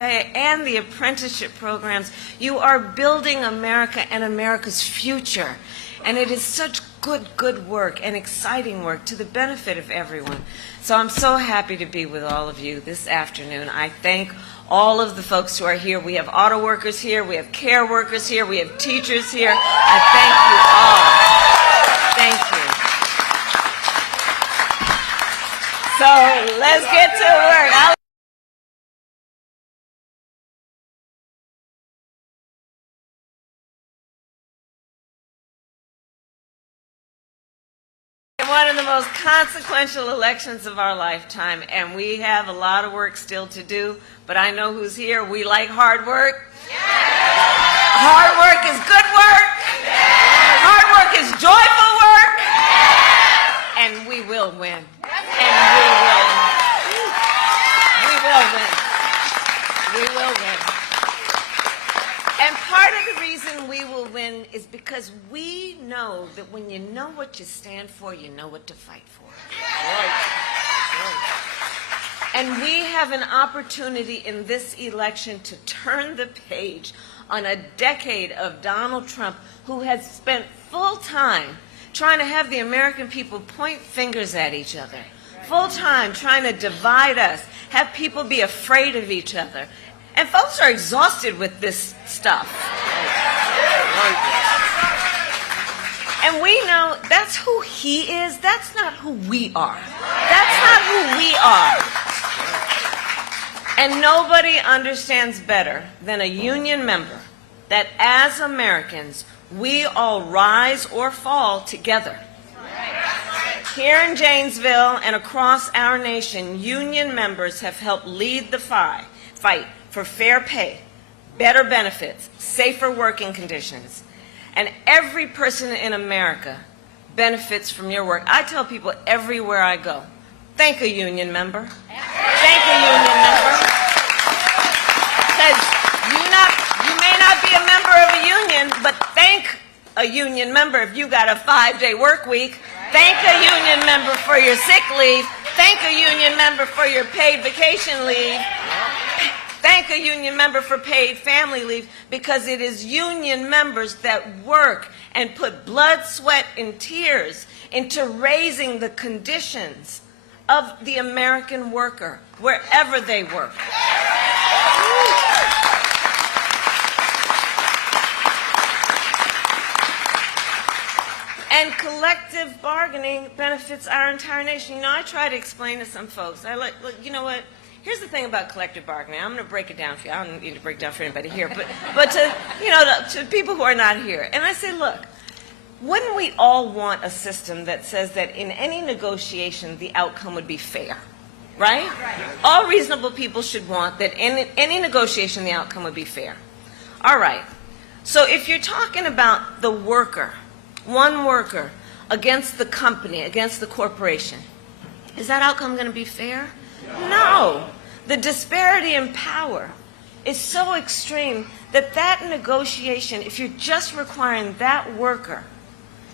and the apprenticeship programs. You are building America and America's future. And it is such good work and exciting work to the benefit of everyone. So I'm so happy to be with all of you this afternoon. I thank all of the folks who are here. We have auto workers here, we have care workers here, we have teachers here. I thank you all. Thank you. So let's get to work. One of the most consequential elections of our lifetime, and we have a lot of work still to do, but I know who's here. We like hard work. Yeah. Hard work is good work. Yeah. Hard work is joyful work. Yeah. And we will win. And we will win. We will win. We will win. And part of the reason we will win is because we know that when you know what you stand for, you know what to fight for. Right. And we have an opportunity in this election to turn the page on a decade of Donald Trump, who has spent full time trying to have the American people point fingers at each other, full time trying to divide us, have people be afraid of each other. And folks are exhausted with this stuff. And we know that's who he is. That's not who we are. That's not who we are. And nobody understands better than a union member that as Americans, we all rise or fall together. Here in Janesville and across our nation, union members have helped lead the fight for fair pay, better benefits, safer working conditions. And every person in America benefits from your work. I tell people everywhere I go, thank a union member. Thank a union member. Because you may not be a member of a union, but thank a union member if you got a 5-day work week. Thank a union member for your sick leave. Thank a union member for your paid vacation leave. Thank a union member for paid family leave, because it is union members that work and put blood, sweat, and tears into raising the conditions of the American worker, wherever they work. And collective bargaining benefits our entire nation. You know, I try to explain to some folks, look, you know what? Here's the thing about collective bargaining. I'm going to break it down for you. I don't need to break it down for anybody here, but to people who are not here. And I say, look, wouldn't we all want a system that says that in any negotiation the outcome would be fair, right? All reasonable people should want that in any negotiation the outcome would be fair. All right. So if you're talking about the worker, one worker against the company, against the corporation, is that outcome going to be fair? No. The disparity in power is so extreme that that negotiation, if you're just requiring that worker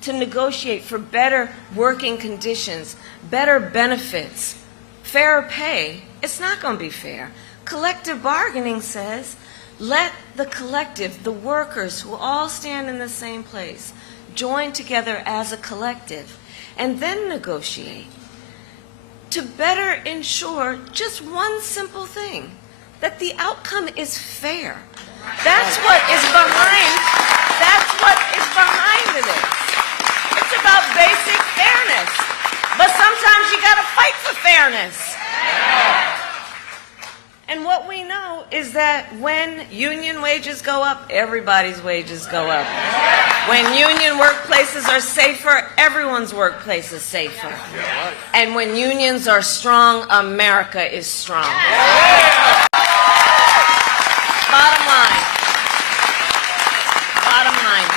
to negotiate for better working conditions, better benefits, fairer pay, it's not going to be fair. Collective bargaining says, let the collective, the workers who all stand in the same place, join together as a collective and then negotiate to better ensure just one simple thing, that the outcome is fair. That's what is behind this. It's about basic fairness. But sometimes you got to fight for fairness. And what we know is that when union wages go up, everybody's wages go up. When union workplaces are safer, everyone's workplace is safer. And when unions are strong, America is strong. Bottom line. Bottom line.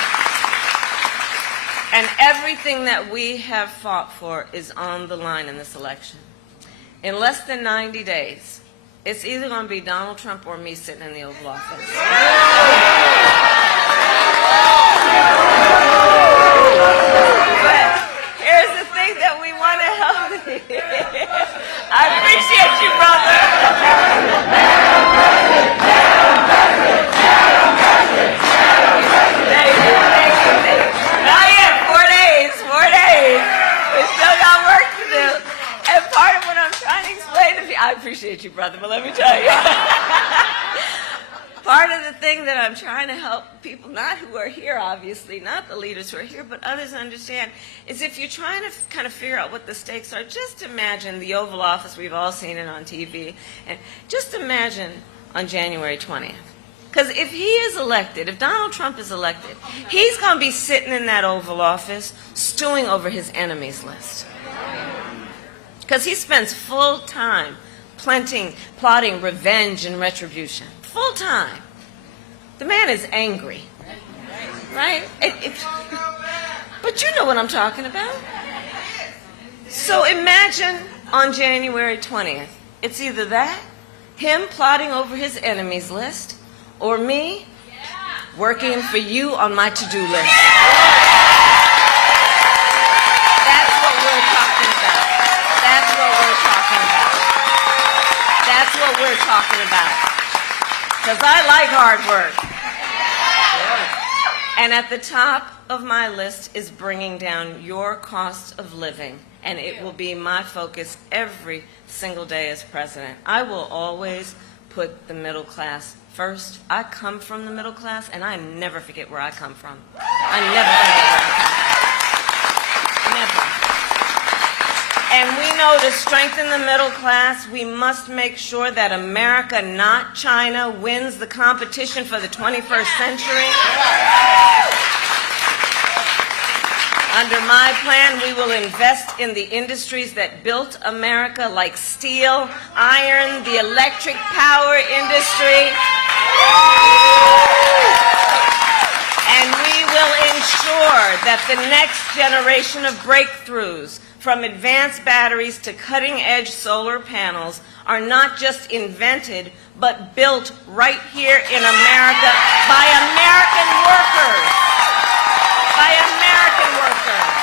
And everything that we have fought for is on the line in this election. In less than 90 days, it's either going to be Donald Trump or me sitting in the Oval Office. But here's the thing that we want to help. I appreciate you, brother. appreciate you, brother, but let me tell you. Part of the thing that I'm trying to help people, not who are here, obviously, not the leaders who are here, but others understand, is if you're trying to kind of figure out what the stakes are, just imagine the Oval Office. We've all seen it on TV. And just imagine on January 20th. Because if he is elected, if Donald Trump is elected, he's going to be sitting in that Oval Office stewing over his enemies list. Because he spends full time plotting revenge and retribution. Full time. The man is angry. Right? But you know what I'm talking about. So imagine on January 20th, it's either that, him plotting over his enemies list, or me working for you on my to-do list. That's what we're talking about. That's what we're talking about. That's what we're talking about. Because I like hard work. And at the top of my list is bringing down your cost of living. And it will be my focus every single day as president. I will always put the middle class first. I come from the middle class, and I never forget where I come from. I never forget where I come from. Never. And we know to strengthen the middle class, we must make sure that America, not China, wins the competition for the 21st century. Under my plan, we will invest in the industries that built America, like steel, iron, the electric power industry. And we will ensure that the next generation of breakthroughs, from advanced batteries to cutting-edge solar panels, are not just invented, but built right here in America by American workers. By American workers.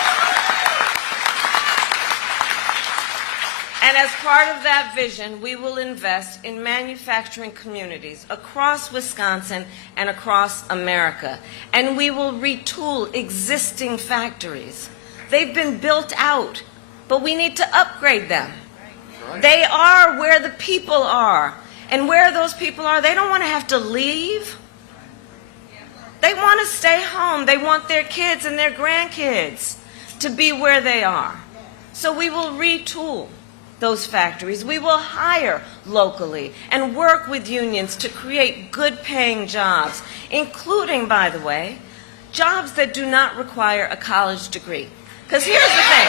And as part of that vision, we will invest in manufacturing communities across Wisconsin and across America. And we will retool existing factories. They've been built out, but we need to upgrade them. They are where the people are. And where those people are, they don't want to have to leave. They want to stay home. They want their kids and their grandkids to be where they are. So we will retool those factories. We will hire locally and work with unions to create good-paying jobs, including, by the way, jobs that do not require a college degree. Because here's the thing.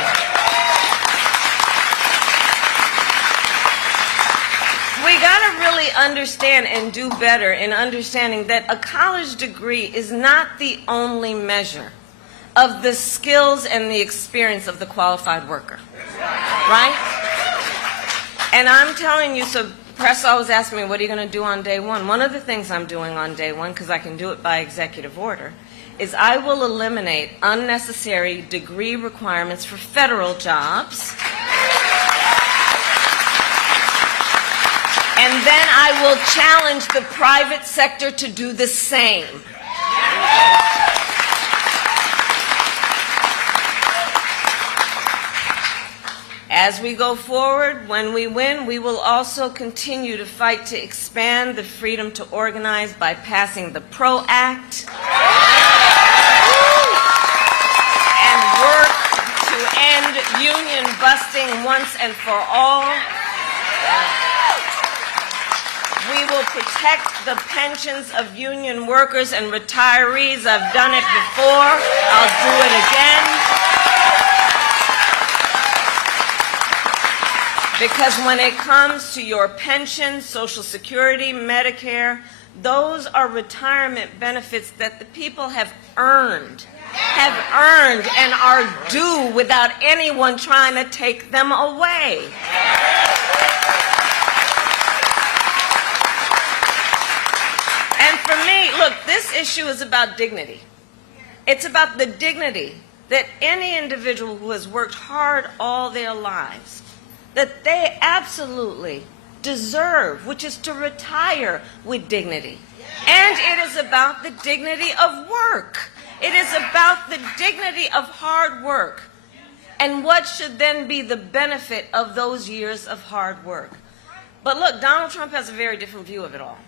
We got to really understand and do better in understanding that a college degree is not the only measure of the skills and the experience of the qualified worker, right? And I'm telling you, so press always asks me, what are you going to do on day one? One of the things I'm doing on day one, because I can do it by executive order, is I will eliminate unnecessary degree requirements for federal jobs. And then I will challenge the private sector to do the same. As we go forward, when we win, we will also continue to fight to expand the freedom to organize by passing the PRO Act and work to end union busting once and for all. We will protect the pensions of union workers and retirees. I've done it before. I'll do it again. Because when it comes to your pension, Social Security, Medicare, those are retirement benefits that the people have earned and are due without anyone trying to take them away. And for me, look, this issue is about dignity. It's about the dignity that any individual who has worked hard all their lives, that they absolutely deserve, which is to retire with dignity. And it is about the dignity of work. It is about the dignity of hard work. And what should then be the benefit of those years of hard work? But look, Donald Trump has a very different view of it all.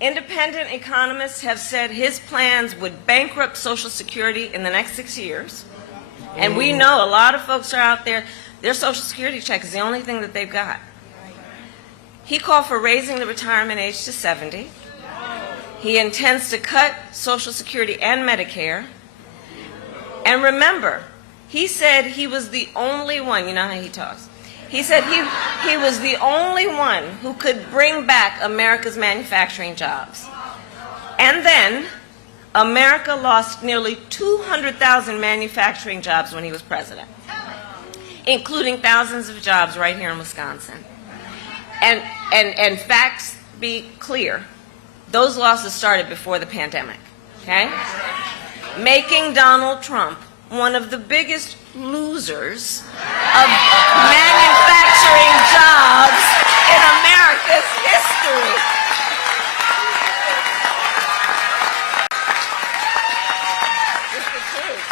Independent economists have said his plans would bankrupt Social Security in the next 6 years. And we know a lot of folks are out there, their Social Security check is the only thing that they've got. He called for raising the retirement age to 70. He intends to cut Social Security and Medicare. And remember, he said he was the only one, you know how he talks, he said he was the only one who could bring back America's manufacturing jobs. And then America lost nearly 200,000 manufacturing jobs when he was president, including thousands of jobs right here in Wisconsin. And facts be clear, those losses started before the pandemic, okay? Making Donald Trump one of the biggest losers of manufacturing jobs in America's history. It's the truth.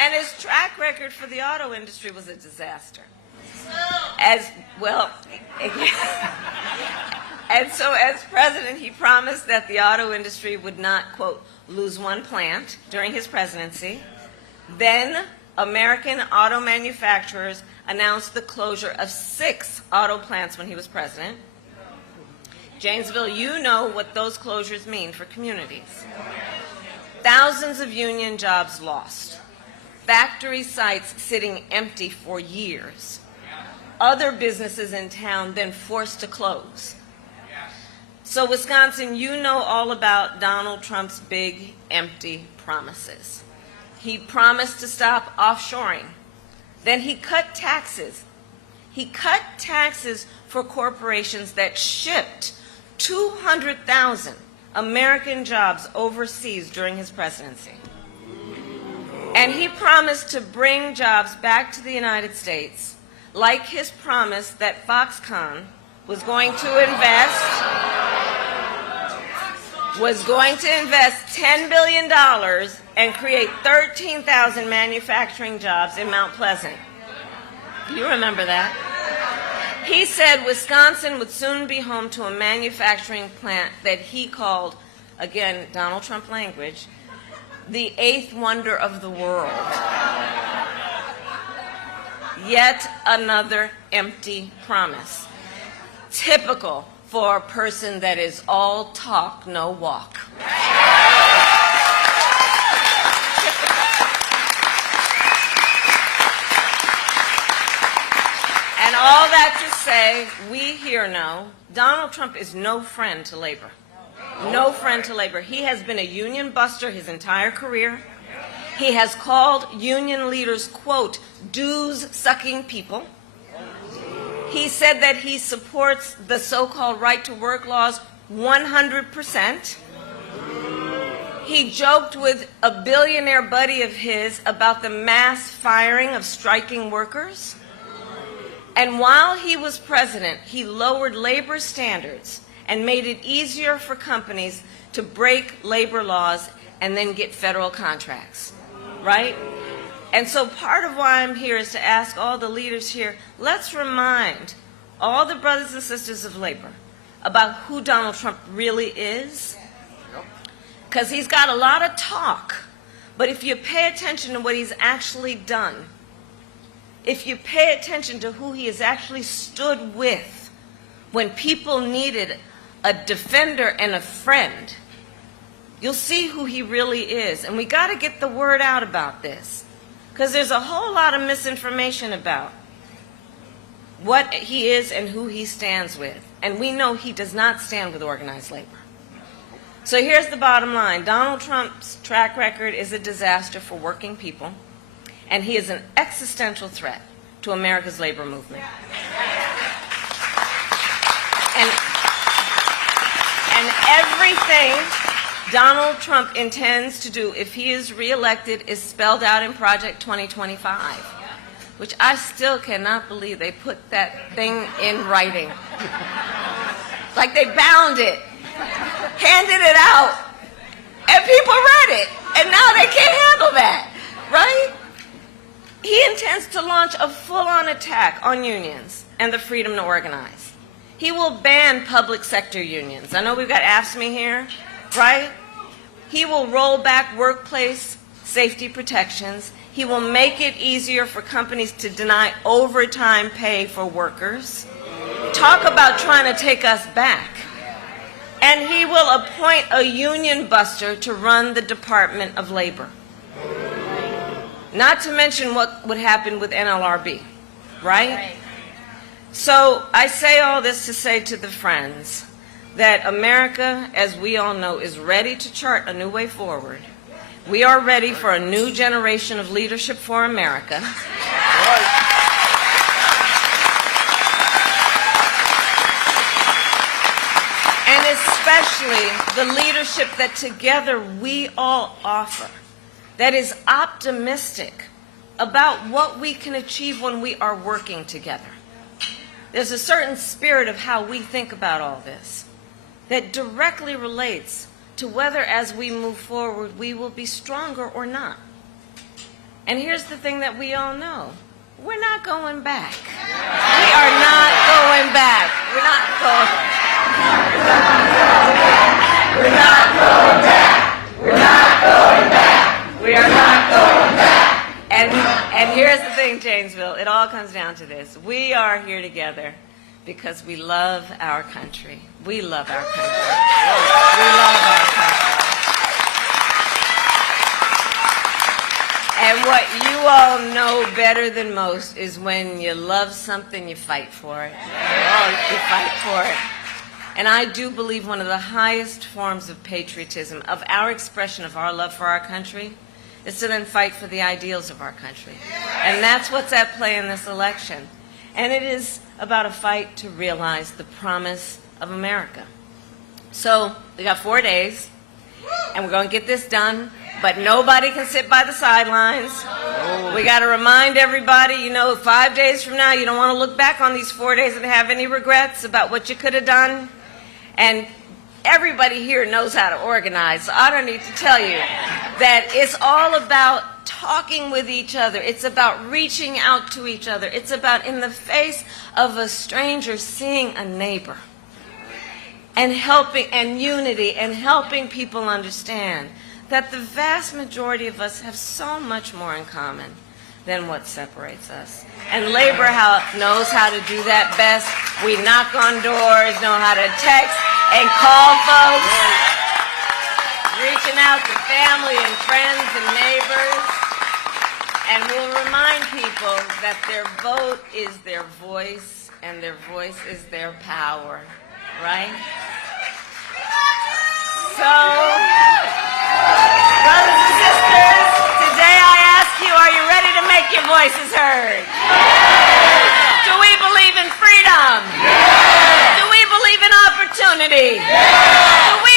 And his track record for the auto industry was a disaster. As well, and so as president, he promised that the auto industry would not, quote, lose one plant during his presidency. Then American auto manufacturers announced the closure of 6 auto plants when he was president. Janesville, you know what those closures mean for communities. Thousands of union jobs lost. Factory sites sitting empty for years. Other businesses in town then forced to close. So Wisconsin, you know all about Donald Trump's big, empty promises. He promised to stop offshoring. Then he cut taxes. He cut taxes for corporations that shipped 200,000 American jobs overseas during his presidency. And he promised to bring jobs back to the United States, like his promise that Foxconn was going to invest $10 billion and create 13,000 manufacturing jobs in Mount Pleasant. You remember that. He said Wisconsin would soon be home to a manufacturing plant that he called, again, Donald Trump language, the 8th wonder of the world. Yet another empty promise. Typical for a person that is all talk, no walk. And all that to say, we here know, Donald Trump is no friend to labor. No friend to labor. He has been a union buster his entire career. He has called union leaders, quote, dues-sucking people. He said that he supports the so-called right-to-work laws 100%. He joked with a billionaire buddy of his about the mass firing of striking workers. And while he was president, he lowered labor standards and made it easier for companies to break labor laws and then get federal contracts, right? And so part of why I'm here is to ask all the leaders here, let's remind all the brothers and sisters of labor about who Donald Trump really is. Because he's got a lot of talk, but if you pay attention to what he's actually done, if you pay attention to who he has actually stood with when people needed a defender and a friend, you'll see who he really is. And we got to get the word out about this, because there's a whole lot of misinformation about what he is and who he stands with. And we know he does not stand with organized labor. So here's the bottom line. Donald Trump's track record is a disaster for working people, and he is an existential threat to America's labor movement. And everything Donald Trump intends to do if he is reelected is spelled out in Project 2025, which I still cannot believe they put that thing in writing. Like they bound it, handed it out, and people read it, and now they can't handle that, right? He intends to launch a full-on attack on unions and the freedom to organize. He will ban public sector unions. I know we've got AFSCME here, right? He will roll back workplace safety protections. He will make it easier for companies to deny overtime pay for workers. Talk about trying to take us back. And he will appoint a union buster to run the Department of Labor. Not to mention what would happen with NLRB, right? So I say all this to say to the friends that America, as we all know, is ready to chart a new way forward. We are ready for a new generation of leadership for America. And especially the leadership that together we all offer, that is optimistic about what we can achieve when we are working together. There's a certain spirit of how we think about all this that directly relates to whether as we move forward we will be stronger or not. And here's the thing that we all know. We're not going back. We are not going back. We're not going back. We're not going back. We're not going back. We are not going back. And here's the thing, Janesville. It all comes down to this. We are here together because we love our country. We love our country. We love our country. And what you all know better than most is when you love something, you fight for it. You fight for it. And I do believe one of the highest forms of patriotism, of our expression of our love for our country, is to then fight for the ideals of our country. And that's what's at play in this election. And it is about a fight to realize the promise of America. So we got 4 days, and we're going to get this done, but nobody can sit by the sidelines. We got to remind everybody, 5 days from now, you don't want to look back on these 4 days and have any regrets about what you could have done. And everybody here knows how to organize, so I don't need to tell you that it's all about talking with each other. It's about reaching out to each other. It's about, in the face of a stranger, seeing a neighbor and helping, and unity, and helping people understand that the vast majority of us have so much more in common than what separates us. And labor knows how to do that best. We knock on doors, know how to text and call folks, reaching out to family and friends and neighbors. And we'll remind people that their vote is their voice, and their voice is their power, right? So, brothers and sisters, today I ask you, are you ready to make your voices heard? Do we believe in freedom? Do we believe in opportunity? Do we